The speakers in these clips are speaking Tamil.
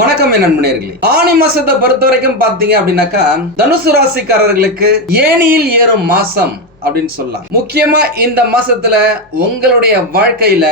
வணக்கம் என் நண்பர்களே. ஆனி மாசத்தை பொறுத்த வரைக்கும் பாத்தீங்க அப்படின்னாக்கா தனுசு ராசிக்காரர்களுக்கு ஏணியில் ஏறும் மாசம் அப்படின்னு சொல்லலாம். முக்கியமா இந்த மாசத்துல உங்களுடைய வாழ்க்கையில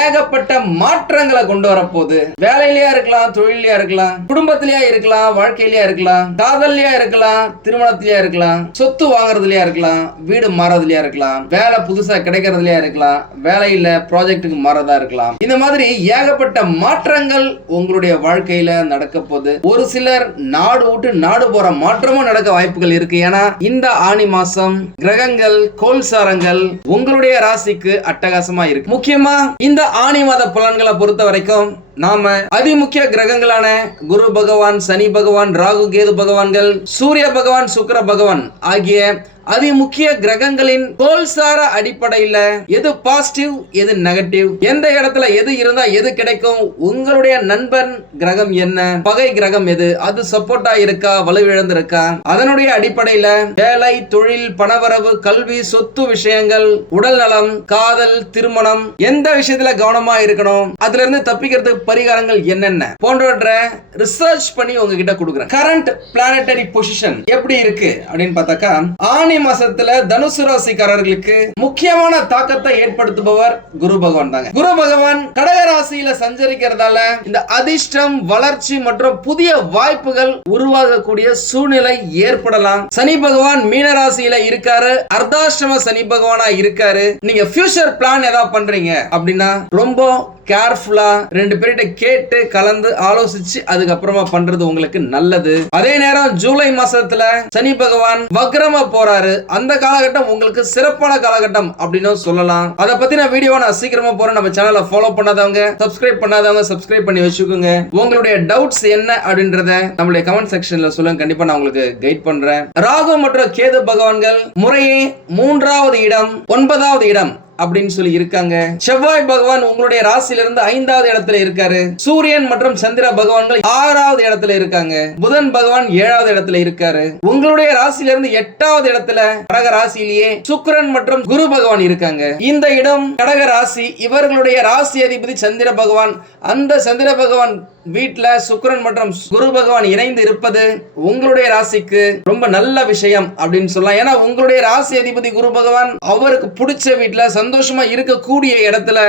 ஏகப்பட்ட மாற்றங்களை கொண்டு வரப்போகுது. வேலையிலயா இருக்கலாம், தொழிலையா இருக்கலாம், குடும்பத்திலயா இருக்கலாம், வாழ்க்கையிலயா இருக்கலாம், காதல்லையா இருக்கலாம், திருமணத்திலயா இருக்கலாம், சொத்து வாங்குறதுலயா இருக்கலாம், வீடு மாறதுலயா இருக்கலாம், வேலை புதுசா கிடைக்கிறதுலயா இருக்கலாம், வேலையில ப்ராஜெக்டுக்கு மாறதா இருக்கலாம். இந்த மாதிரி ஏகப்பட்ட மாற்றங்கள் உங்களுடைய வாழ்க்கையில நடக்க போகுது. ஒரு சிலர் நாடு விட்டு நாடு போற மாற்றமும் நடக்க வாய்ப்புகள் இருக்கு. ஏன்னா இந்த ஆனி மாசம் கிரகங்கள் கோல்சாரங்கள் உங்களுடைய ராசிக்கு அட்டகாசமா இருக்கு. முக்கியமா இந்த ஆனி மாத பலன்களை பொறுத்த வரைக்கும் நாம அதிமுக்கிய கிரகங்களான குரு பகவான், சனி பகவான், ராகு கேது பகவான்கள், சூரிய பகவான், சுக்கிர பகவான் ஆகிய அதிமுக்கிய கிரகங்களின் கோல்சார அடிப்படையில எது பாசிட்டிவ் எது நெகட்டிவ், எந்த இடத்துல எது இருந்தா எது கிடைக்கும், உங்களுடைய நண்பன் கிரகம் என்ன, பகை கிரகம் எது, அது சப்போர்ட்டா இருக்கா, வலுவிழந்து இருக்கா, அதனுடைய அடிப்படையில வேலை, தொழில், பணவரவு, கல்வி, சொத்து விஷயங்கள், உடல் நலம், காதல், திருமணம், எந்த விஷயத்துல கவனமா இருக்கணும், அதுல இருந்து தப்பிக்கிறதுக்கு பரிகாரங்கள் என்னென்ன போன்றவற்றை ரிசர்ச் பண்ணி உங்ககிட்ட கொடுக்குறேன். கரண்ட் பிளானட்டரி பொசிஷன் எப்படி இருக்கு அப்படின்னு பார்த்தாக்கா ஆனி மாசத்துல தனுசு ராசிக்காரர்களுக்கு முக்கியமான தாக்கத்தை ஏற்படுத்துபவர் குரு பகவான் தாங்க. குரு பகவான் கடக ராசியில சஞ்சரிக்கிறதால இந்த அதிர்ஷ்டம், வளர்ச்சி மற்றும் புதிய வாய்ப்புகள் உருவாகக்கூடிய சூழ்நிலை ஏற்படலாம். சனி பகவான் மீன ராசியில இருக்காரு, அர்த்தாஷ்டம சனி பகவானா இருக்காரு. நீங்க ஃபியூச்சர் பிளான் ஏதாவது பண்றீங்க அப்படின்னா ரொம்ப கேர்ஃபுல்லா ரெண்டு பேர்கிட்ட கேட்டு கலந்து ஆலோசிச்சு அதுக்கப்புறமா பண்றது உங்களுக்கு நல்லது. அதே நேரம் ஜூலை மாசத்துல சனி பகவான் வக்ரமா போறாரு. அந்த காலகட்டம் உங்களுக்கு சிறப்பான காலகட்டம் அப்படின்னு சொல்லலாம். அதை பத்தி நான் வீடியோ நான் சீக்கிரமா போறேன். நம்ம சேனலை ஃபாலோ பண்ணாதவங்க, சப்ஸ்கிரைப் பண்ணாதவங்க சப்ஸ்கிரைப் பண்ணி வச்சுக்கோங்க. உங்களுடைய டவுட்ஸ் என்ன அப்படின்றத நம்மளுடைய கமெண்ட் செக்ஷன்ல சொல்லுங்க. கண்டிப்பா நான் உங்களுக்கு கைட் பண்றேன். ராகு மற்றும் கேது பகவான்கள் முறையே 3வது இடம், 9வது இடம் அப்படின்னு சொல்லி இருக்காங்க. செவ்வாய் பகவான் உங்களுடைய ராசியில இருந்து 5வது இடத்துல இருக்காரு. சூரியன் மற்றும் சந்திர பகவான்கள் 6வது இடத்துல இருக்காங்க. புதன் பகவான் 7வது இடத்துல இருக்காரு. உங்களுடைய ராசியில இருந்து 8வது இடத்துல கடக ராசியிலேயே சுக்கிரன் மற்றும் குரு பகவான் இருக்காங்க. இந்த இடம் கடக ராசி. இவர்களுடைய ராசி அதிபதி சந்திர பகவான். அந்த சந்திர பகவான் வீட்டுல சுக்கிரன் மற்றும் குரு பகவான் இணைந்து இருப்பது உங்களுடைய ராசிக்கு ரொம்ப நல்ல விஷயம் அப்படின்னு சொல்லலாம். ஏன்னா உங்களுடைய ராசி அதிபதி குரு பகவான் அவருக்கு பிடிச்ச வீட்டுல சந்தோஷமா இருக்கக்கூடிய இடத்துல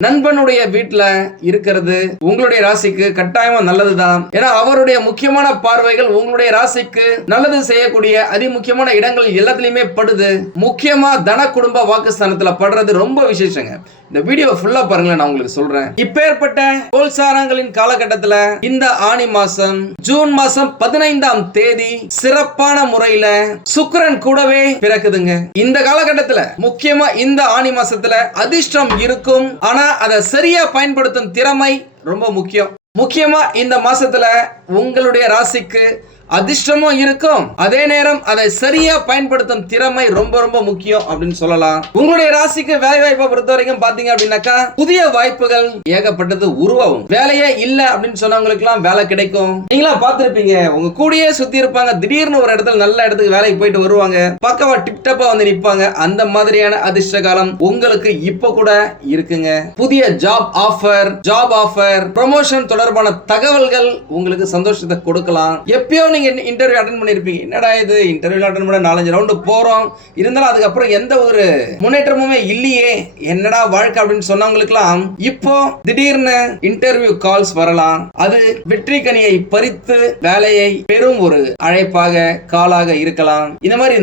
நண்பனுடைய வீட்டுல இருக்கிறது உங்களுடைய ராசிக்கு கட்டாயமா நல்லதுதான். ஏன்னா அவருடைய முக்கியமான பார்வைகள் உங்களுடைய ராசிக்கு நல்லது செய்யக்கூடிய அதிமுக்கியமான இடங்கள் எல்லாத்துலயுமே படுது. முக்கியமா தன குடும்ப வாக்குஸ்தானத்துல படுறது ரொம்ப விசேஷங்க. இந்த வீடியோ ஃபுல்லா பாருங்களேன், நான் உங்களுக்கு சொல்றேன். இப்பேற்பட்ட கோல்சாரங்களின் காலகட்டத்துல இந்த ஆனி மாசம் ஜூன் மாசம் 15ஆம் தேதி சிறப்பான முறையில சுக்கிரன் கூடவே பிறக்குதுங்க. இந்த காலகட்டத்துல முக்கியமா இந்த ஆனி மாசத்துல அதிர்ஷ்டம் இருக்கும். ஆனா அதை சரியா பயன்படுத்தும் திறமை ரொம்ப முக்கியம். முக்கியமா இந்த மாசத்துல உங்களுடைய ராசிக்கு அதிர்ஷ்டமும் இருக்கும். அதே நேரம் அதை சரியா பயன்படுத்தும் திறமை ரொம்ப ரொம்ப முக்கியம் அப்படின்னு சொல்லலாம். உங்களுடைய ராசிக்கு வேலை வாய்ப்பை பொறுத்த வரைக்கும் பாத்தீங்க அப்படின்னாக்கா புதிய வாய்ப்புகள் ஏகப்பட்டது உருவாகும். வேலையே இல்ல அப்படின்னு சொன்னவங்களுக்கு எல்லாம் வேலை கிடைக்கும். நீங்களா பார்த்திருப்பீங்க, உங்க கூடயே சுத்தி இருப்பாங்க, திடீர்னு ஒரு இடத்துல நல்ல இடத்துக்கு வேலைக்கு போயிட்டு வருவாங்க, பக்கவா டிப்டப்பா வந்து நிற்பாங்க. அந்த மாதிரியான அதிர்ஷ்ட காலம் உங்களுக்கு இப்ப கூட இருக்குங்க. புதிய ஜாப் ஆஃபர், ப்ரமோஷன் தொடர்பான தகவல்கள் உங்களுக்கு சந்தோஷத்தை கொடுக்கலாம். எப்பயோ நீங்க இன்டர்வியூ அட்டெண்ட் பண்ணிருப்பீங்க, என்னடா இது இன்டர்வியூ அட்டெண்ட் பண்ண 4-5 ரவுண்ட் போறோம், இருந்தாலும் அதுக்கப்புறம் எந்த ஒரு முன்னேற்றமுமே இல்லையே, என்னடா வாழ்க்கை அப்படின்னு சொன்னவங்களுக்குலாம் இப்போ திடீர்னு இன்டர்வியூ கால்ஸ் வரலாம். அது வெற்றி கனியை பறித்து வேலையை பெரும் ஒரு அழைப்பாக காலாக இருக்கலாம். இந்த மாதிரி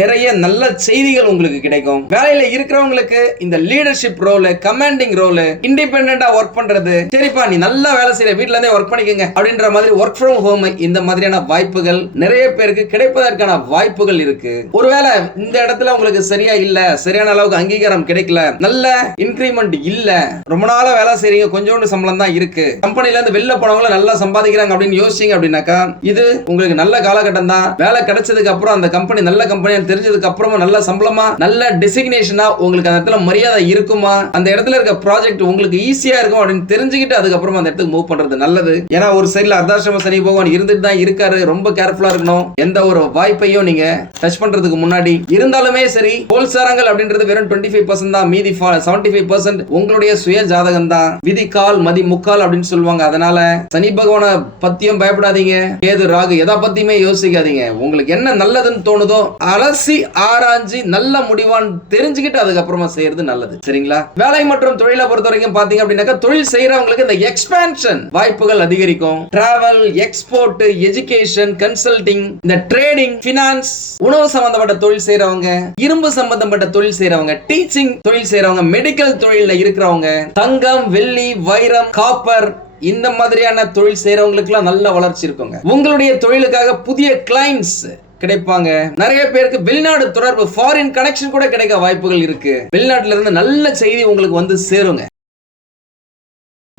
நிறைய நல்ல செய்திகள் உங்களுக்கு கிடைக்கும். வேலையில இருக்கிறவங்களுக்கு இந்த லீடர்ஷிப் ரோல், கமாண்டிங் ரோல், இண்டிபெண்டன்டா ஒர்க் பண்றது, சரிப்பா நீ நல்லா வேலை செய்யற, வீட்ல இருந்தே ஒர்க் பண்ணிக்கங்க அப்படின்ற மாதிரி ஒர்க் ஃப்ரம் ஹோம், இந்த மாதிரியான வாய்ப்புகள் நிறைய பேருக்கு கிடைப்பதற்கான வாய்ப்புகள் இருக்கு. ஒருவேளை இந்த இடத்துல உங்களுக்கு சரியா இல்ல, சரியான அளவுக்கு அங்கீகாரம் கிடைக்கல, நல்ல இன்கிரிமெண்ட் இல்ல, ரொம்ப நாளா வேலை செய்றீங்க, கொஞ்சோண்டு சம்பளம் தான் இருக்கு, கம்பெனில இருந்து வெளில போனவங்க நல்லா சம்பாதிக்கிறாங்க அப்படின்னு யோசிச்சீங்க அப்படின்னாக்கா இது உங்களுக்கு நல்ல காலகட்டம் தான். வேலை கிடைச்சதுக்கு அப்புறம் அந்த கம்பெனி நல்ல கம்பெனி தெரிஞ்சதுக்கு அப்புறமா நல்ல சம்பளமா நல்ல டெசிக்னேஷனா உங்களுக்கு அந்த இடத்துல மரியாதை இருக்குமா, அந்த இடத்துல இருக்க ப்ராஜெக்ட் உங்களுக்கு ஈஸியா இருக்கும் அப்படின்னு தெரிஞ்சுக்கிட்டு அதுக்கப்புறமா அந்த இடத்துக்கு மூவ் பண்றது நல்லது. ஏன்னா ஒரு சைடுல அர்த்தாஷ்டம சனி பகவான் இருந்துட்டு தான் தான் இருக்காரு, ரொம்ப கேர்ஃபுல்லா இருக்கணும். எந்த ஒரு வாய்ப்பையும் நீங்க டச் பண்றதுக்கு முன்னாடி இருந்தாலுமே சரி, கோல்சாரங்கள் அப்படின்றது வெறும் 25% தான். மீதி 75% உங்களுடைய சுய ஜாதகம் தான். விதி கால் மதி முக்கால் அப்படின்னு சொல்லுவாங்க. அதனால சனி பகவானை பத்தியும் பயப்படாதீங்க, கேது ராகு எதை பத்தியுமே யோசிக்காதீங்க. உங்களுக்கு என்ன நல்லதுன்னு தோணுதோ அலசி ஆராய்ச்சி நல்ல முடிவான்னு தெரிஞ்சுக்கிட்டு அதுக்கப்புறமா செய்யறது நல்லது. சரிங்களா? வேலை மற்றும் தொழிலை பொறுத்த வரைக்கும் பாத்தீங்க அப்படின்னாக்கா, தொழில் செய்யறவங்களுக்கு இந்த எக்ஸ்பான்ஷன் வாய்ப்புகள் அதிகரிக்கும். டிராவல், எக்ஸ்போர்ட், எஜுகேஷன், கன்சல்டிங், இந்த ட்ரேடிங், பினான்ஸ், உணவு சம்பந்தப்பட்ட தொழில் செய்யறவங்க, இரும்பு சம்பந்தப்பட்ட தொழில் செய்யறவங்க, டீச்சிங் தொழில் செய்யறவங்க, மெடிக்கல் தொழில இருக்கிறவங்க, தங்கம், வெள்ளி, வைரம், காப்பர் இந்த மாதிரியான தொழில் செய்யறவங்களுக்கு நல்ல வளர்ச்சி இருக்குங்க. உங்களுடைய தொழிலுக்காக புதிய கிளைண்ட்ஸ் கிடைப்பாங்க. நிறைய பேருக்கு வெளிநாடு தொடர்பு, ஃபாரின் கனெக்ஷன் கூட கிடைக்க வாய்ப்புகள் இருக்கு. வெளிநாட்டுல இருந்து நல்ல செய்தி உங்களுக்கு வந்து சேருங்க.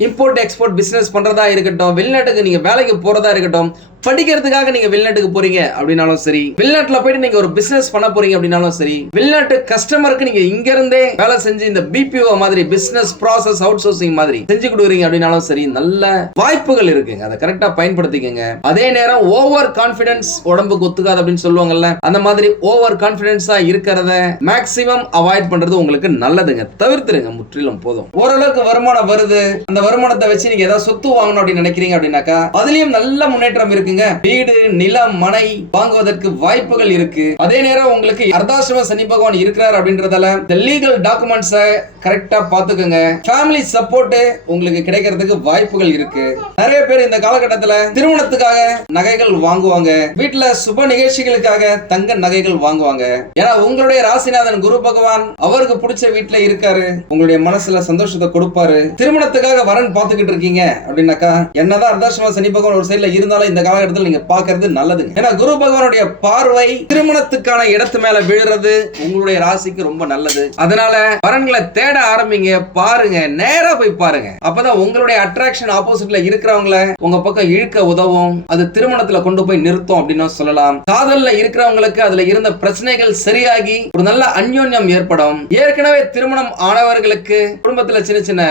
இம்போர்ட் எக்ஸ்போர்ட் பிசினஸ் பண்றதா இருக்கட்டும், வெளிநாட்டுக்கு நீங்க வேலைக்கு போறதா இருக்கட்டும், படிக்கிறதுக்காக நீங்க வெளிநாட்டுக்கு போறீங்க அப்படின்னாலும் சரி, வெளிநாட்டுல போயிட்டு நீங்க ஒரு பிசினஸ் பண்ண போறீங்க அப்படின்னாலும் சரி, வெளிநாட்டு கஸ்டமருக்கு நீங்க இங்க இருந்தே வேலை செஞ்சு இந்த பிபிஓ மாதிரி பிசினஸ் ப்ராசஸ் அவுட் சோர்சிங் மாதிரி செஞ்சு கொடுக்குறீங்க அப்படின்னாலும் சரி, நல்ல வாய்ப்புகள் இருக்குங்க. அதை கரெக்டா பயன்படுத்திக்கங்க. அதே நேரம் ஓவர் கான்பிடன்ஸ் உடம்புக்கு ஒத்துக்காது அப்படின்னு சொல்லுவாங்கல்ல, அந்த மாதிரி ஓவர் கான்பிடன்ஸா இருக்கிறத மேக்ஸிமம் அவாய்ட் பண்றது உங்களுக்கு நல்லதுங்க. தவிர்த்துருங்க, முற்றிலும் போதும். ஓரளவுக்கு வருமானம் வருது, அந்த வருமானத்தை வச்சு நீங்க ஏதாவது சொத்து வாங்கணும் அப்படின்னு நினைக்கிறீங்க அப்படின்னாக்கா, அதுலயும் நல்ல முன்னேற்றம் இருக்குங்க. வீடு, நிலம், மனை வாங்குவதற்கு வாய்ப்புகள் இருக்கு. அதே நேரம் உங்களுக்கு அர்த்தாசிரம சனி பகவான் இருக்கிறார் அப்படின்றதால இந்த லீகல் டாக்குமெண்ட்ஸை கரெக்டா பாத்துக்கோங்க. ஃபேமிலி சப்போர்ட் உங்களுக்கு கிடைக்கிறதுக்கு வாய்ப்புகள் இருக்கு. நிறைய பேர் இந்த காலகட்டத்தில் திருமணத்துக்காக நகைகள் வாங்குவாங்க, வீட்டுல சுப நிகழ்ச்சிகளுக்காக தங்க நகைகள் வாங்குவாங்க. ஏன்னா உங்களுடைய ராசிநாதன் குரு பகவான் அவருக்கு பிடிச்ச வீட்டுல இருக்காரு, உங்களுடைய மனசுல சந்தோஷத்தை கொடுப்பாரு. திருமணத்துக்காக வரன் பாத்துக்கிட்டு இருக்கீங்க அப்படின்னாக்கா, என்னதான் அர்த்தாசிரம சனி பகவான் ஒரு சைடுல இருந்தாலும் இந்த காலகட்டத்தில் நீங்க பாக்குறது நல்லதுங்க. ஏன்னா குரு பகவானுடைய பார்வை திருமணத்துக்கான இடத்து மேல விழுறது உங்களுடைய ராசிக்கு ரொம்ப நல்லது. அதனால வரன்களை தேட ஆரம்பிங்க, பாருங்க, நேரா போய் பாருங்க. அப்பதான் உங்களுடைய அட்ராக்ஷன் ஆப்போசிட்ல இருக்கிறவங்கள உங்க பக்கம் இழுக்க உதவும். அது திருமணத்துல கொண்டு போய் நிறுத்தும் அப்படின்னு சொல்லலாம். காதல்ல இருக்கிறவங்களுக்கு அதுல இருந்த பிரச்சனைகள் சரியாகி ஒரு நல்ல அந்யோன்யம் ஏற்படும். ஏற்கனவே திருமணம் ஆனவர்களுக்கு குடும்பத்துல சின்ன சின்ன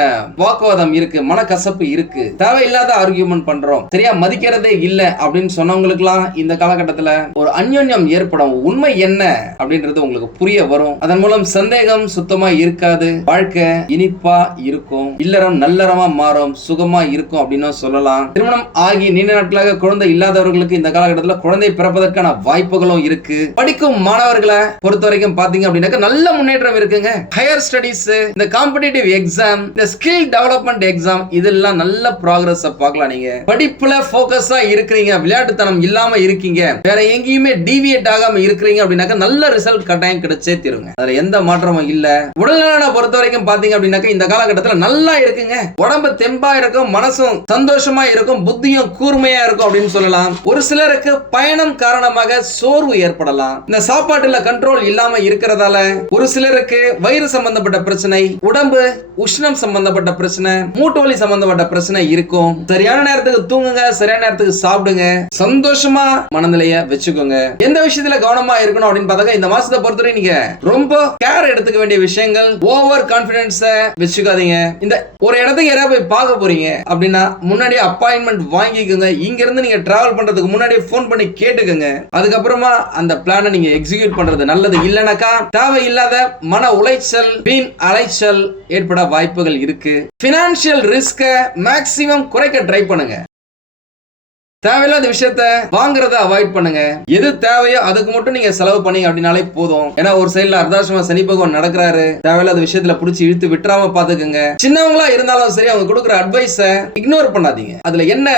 வாக்குவாதம் இருக்கு, மனக்கசப்பு இருக்கு, தேவையில்லாத ஆர்கியூமெண்ட் பண்றோம், சரியா மதிக்கிறதே இல்ல அப்படின்னு சொன்னவங்களுக்குலாம் இந்த காலகட்டத்துல ஒரு அந்யோன்யம் ஏற்படும். உண்மை என்ன அப்படின்றது உங்களுக்கு புரிய வரும். அதன் மூலம் சந்தேகம் சுத்தமா இருக்காது, வாழ்க்கை இனிப்பா இருக்கும், இல்லறம் நல்லறமா மாறும், சுகமா இருக்கும் அப்படின்னு சொல்லலாம். திருமணம் ஆகி நீண்ட நாட்களாக குழந்தை இல்லாதவர்களுக்கு இந்த காலகட்டத்தில் குழந்தை பிறப்பதற்கான வாய்ப்புகளும் இருக்கு. படிக்கும் மாணவர்களை பொறுத்த வரைக்கும் பாத்தீங்க அப்படின்னா நல்ல முன்னேற்றம் இருக்குங்க. ஹையர் ஸ்டடிஸ், இந்த காம்படிட்டிவ் எக்ஸாம், இந்த ஸ்கில் டெவலப்மெண்ட் எக்ஸாம், இதெல்லாம் நல்ல ப்ராக்ரஸ் பார்க்கலாம். நீங்க படிப்புல போக்கஸா இருக்கிறீங்க, விளையாட்டுத்தனம் இல்லாம இருக்கீங்க, வேற எங்கேயுமே டீவியேட் ஆகாம இருக்கிறீங்க அப்படின்னாக்க நல்ல ரிசல்ட் கட்டாயம் கிடைச்சே தீருங்க. அதுல எந்த மாற்றமும் இல்ல. உடல்நலனை பொறுத்த வரைக்கும் பாத்தீங்க அப்படின்னாக்க இந்த காலகட்டத்துல நல்லா இருக்குங்க. உடம்பு தெம்பா இருக்கும், மனசும் சந்தோஷமா இருக்கும், புத்தியும் கூர்மையா இருக்கும் அப்படின்னு சொல்லலாம். ஒரு சிலருக்கு பயணம் காரணமாக சோர்வு ஏற்படலாம். இந்த சாப்பாட்டுல கண்ட்ரோல் இல்லாம இருக்கிறதால ஒரு சிலருக்கு வயிறு சம்பந்தப்பட்ட பிரச்சனை, உடம்பு உஷ்ணம் சம்பந்தப்பட்ட பிரச்சனை, மூட்டு வலி சம்பந்தப்பட்ட பிரச்சனை இருக்கும். சரியான நேரத்துக்கு தூங்குங்க, சரியான நேரத்துக்கு சாப்பிடுங்க, சந்தோஷமா மனநிலைய வச்சுக்கோங்க. எந்த விஷயத்துல கவனமா இருக்கணும் அப்படின்னு பார்த்தா, இந்த மாசத்தை பொறுத்தவரை நீங்க ரொம்ப கேர் எடுத்துக்க வேண்டிய விஷயங்கள், ஓவர் கான்பிடன்ஸ் வச்சுக்காதீங்க. இந்த ஒரு இடத்துக்கு யாராவது போய் பார்க்க போறீங்க அப்படின்னா முன்னாடியே அப்பாயின்மெண்ட் வாங்கிக்கோங்க. இங்க இருந்து நீங்க டிராவல் பண்றதுக்கு முன்னாடியே போன் பண்ணி கேட்டுக்கோங்க. அதுக்கப்புறமா அந்த பிளானை நீங்க எக்ஸிக்யூட் பண்றது நல்லது. இல்லனாக்கா தேவையில்லாத மன உளைச்சல், வீண் அலைச்சல் ஏற்பட வாய்ப்புகள் இருக்கு. பினான்சியல் ரிஸ்க மேக்ஸிமம் குறைக்க ட்ரை பண்ணுங்க. தேவையில்லாத விஷயத்த வாங்குறத அவாய்ட் பண்ணுங்க. எது தேவையோ அதுக்கு மட்டும் நீங்க செலவு பண்ணீங்க அப்படின்னாலே போதும். ஏன்னா ஒரு சைடுல அர்த்தாசிரம சனி பகவான் நடக்கிறாரு, தேவையில்லாத விஷயத்துல புடிச்சு இழுத்து விட்டுறாம பாத்துக்கோங்க. சின்னவங்களா இருந்தாலும் சரி, அவங்க கொடுக்குற அட்வைஸ இக்னோர் பண்ணாதீங்க. அதுல என்ன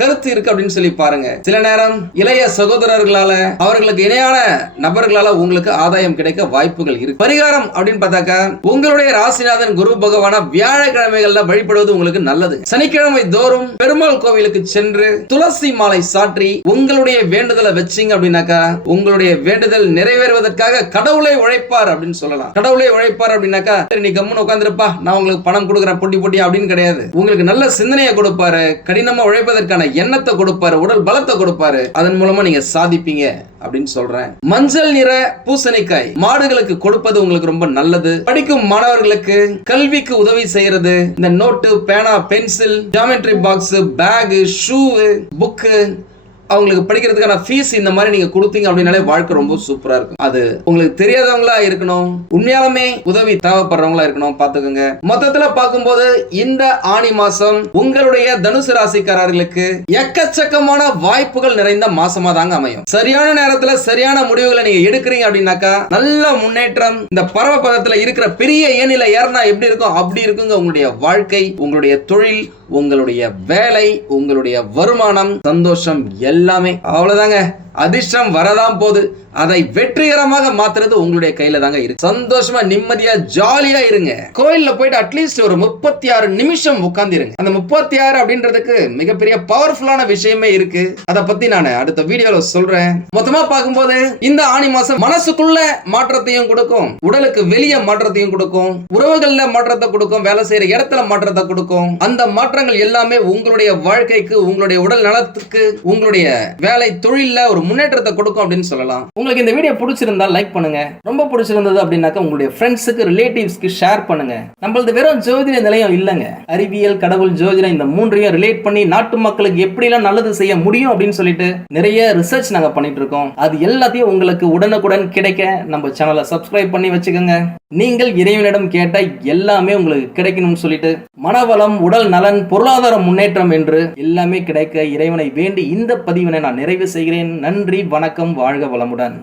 கருத்து இருக்கு அப்படின்னு சொல்லி பாருங்க. சில நேரம் இளைய சகோதரர்களால, அவர்களுக்கு இணையான நபர்களால உங்களுக்கு ஆதாயம் கிடைக்க வாய்ப்புகள் இருக்கு. பரிகாரம் அப்படின்னு பார்த்தாக்கா, உங்களுடைய ராசிநாதன் குரு பகவான வியாழக்கிழமைகள்ல வழிபடுவது உங்களுக்கு நல்லது. சனிக்கிழமை தோறும் பெருமாள் கோவிலுக்கு சென்று துளசி மாலை சாற்றி உங்களுடைய வேண்டுதலை வச்சீங்க அப்படின்னாக்கா, உங்களுடைய வேண்டுதல் நிறைவேறுவதற்காக கடவுளை உழைப்பார் அப்படின்னு சொல்லலாம். கடவுளை உழைப்பார் அப்படின்னாக்கா, நீ கம்முன்னு உட்கார்ந்திருப்பா, நான் உங்களுக்கு பணம் கொடுக்குறேன் போட்டி போட்டி அப்படின்னு கிடையாது. உங்களுக்கு நல்ல சிந்தனையை கொடுப்பாரு, கடினமா உழைப்பதற்கான எண்ணத்தை கொடுப்பாரு, உடல் பலத்தை கொடுப்பாரு. அதன் மூலமா நீங்க சாதிப்பீங்க அப்படின்னு சொல்றேன். மஞ்சள் நிற பூசணிக்காய் மாடுகளுக்கு கொடுப்பது உங்களுக்கு ரொம்ப நல்லது. படிக்கும் மாணவர்களுக்கு கல்விக்கு உதவி செய்யறது, இந்த நோட்டு, பேனா, pencil, geometry box, bag, shoe, book, அவங்களுக்கு படிக்கிறதுக்கான ஃபீஸ் இந்த மாதிரி நீங்க கொடுத்தீங்க அப்படின்னாலே வாழ்க்கை ரொம்ப சூப்பரா இருக்கும். அது உங்களுக்கு தெரியாதவங்களா இருக்கணும், உண்மையாலுமே உதவி தேவைப்படுறவங்களா இருக்கணும், பாத்துக்கோங்க. மொத்தத்துல பார்க்கும்போது இந்த ஆனி மாசம் உங்களுடைய தனுசு ராசிக்காரர்களுக்கு எக்கச்சக்கமான வாய்ப்புகள் நிறைந்த மாசமா தாங்க அமையும். சரியான நேரத்துல சரியான முடிவுகளை நீங்க எடுக்கிறீங்க அப்படின்னாக்கா நல்ல முன்னேற்றம். இந்த பரமபதத்துல இருக்கிற பெரிய ஏணில ஏறினா எப்படி இருக்கும் அப்படி இருக்குங்க உங்களுடைய வாழ்க்கை, உங்களுடைய தொழில், உங்களுடைய வேலை, உங்களுடைய வருமானம், சந்தோஷம் எல்லாமே. அவ்வளவுதாங்க. அதிர்ஷ்டம் வரதான் போது, அதை வெற்றிகரமாக மாத்துறது உங்களுடைய கையில தாங்க இருக்கு. சந்தோஷமா நிம்மதியா ஜாலியா இருங்க. கோயில்ல போயிட்டு அட்லீஸ்ட் ஒரு 36 நிமிஷம் உட்கார்ந்திருங்க. அந்த 36 அப்படின்றதுக்கு மிகப்பெரிய பவர்ஃபுல்லான விஷயமே இருக்கு. அதை பத்தி நான் அடுத்த வீடியோல சொல்றேன். மொத்தமா பார்க்கும்போது இந்த ஆனி மாசம் மனசுக்குள்ள மாற்றத்தையும் கொடுக்கும், உடலுக்கு வெளியே மாற்றத்தையும் கொடுக்கும், உறவுகள்ல மாற்றத்தை கொடுக்கும், வேலை செய்யற இடத்துல மாற்றத்தை கொடுக்கும். அந்த மாற்றங்கள் எல்லாமே உங்களுடைய வாழ்க்கைக்கு, உங்களுடைய உடல் நலத்துக்கு, உங்களுடைய வேலை தொழில்ல ஒரு முன்னேற்றத்தை கொடுக்கும் அப்படின்னு சொல்லலாம். உங்களுக்கு இந்த வீடியோ பிடிச்சிருந்தா லைக் பண்ணுங்க. ரொம்ப பிடிச்சிருந்தது அப்படின்னாக்க உங்களுடைய ஃப்ரெண்ட்ஸுக்கு, ரிலேட்டிவ்ஸ்க்கு ஷேர் பண்ணுங்க. நம்மளது வெறும் ஜோதிட நிலையம் இல்லைங்க, அறிவியல், கடவுள், ஜோதிடம் இந்த மூன்றையும் ரிலேட் பண்ணி நாட்டு மக்களுக்கு எப்படிலாம் நல்லது செய்ய முடியும் அப்படின்னு சொல்லிட்டு நிறைய ரிசர்ச் நாங்க பண்ணிட்டு இருக்கோம். அது எல்லாத்தையும் உங்களுக்கு உடனுக்குடன் கிடைக்க நம்ம சேனலை சப்ஸ்கிரைப் பண்ணி வச்சுக்கோங்க. நீங்கள் இறைவனிடம் கேட்ட எல்லாமே உங்களுக்கு கிடைக்கணும்னு சொல்லிட்டு மனவளம், உடல் நலன், பொருளாதார முன்னேற்றம் என்று எல்லாமே கிடைக்க இறைவனை வேண்டி இந்த பதிவினை நான் நிறைவு செய்கிறேன். நன்றி, வணக்கம், வாழ்க வளமுடன்.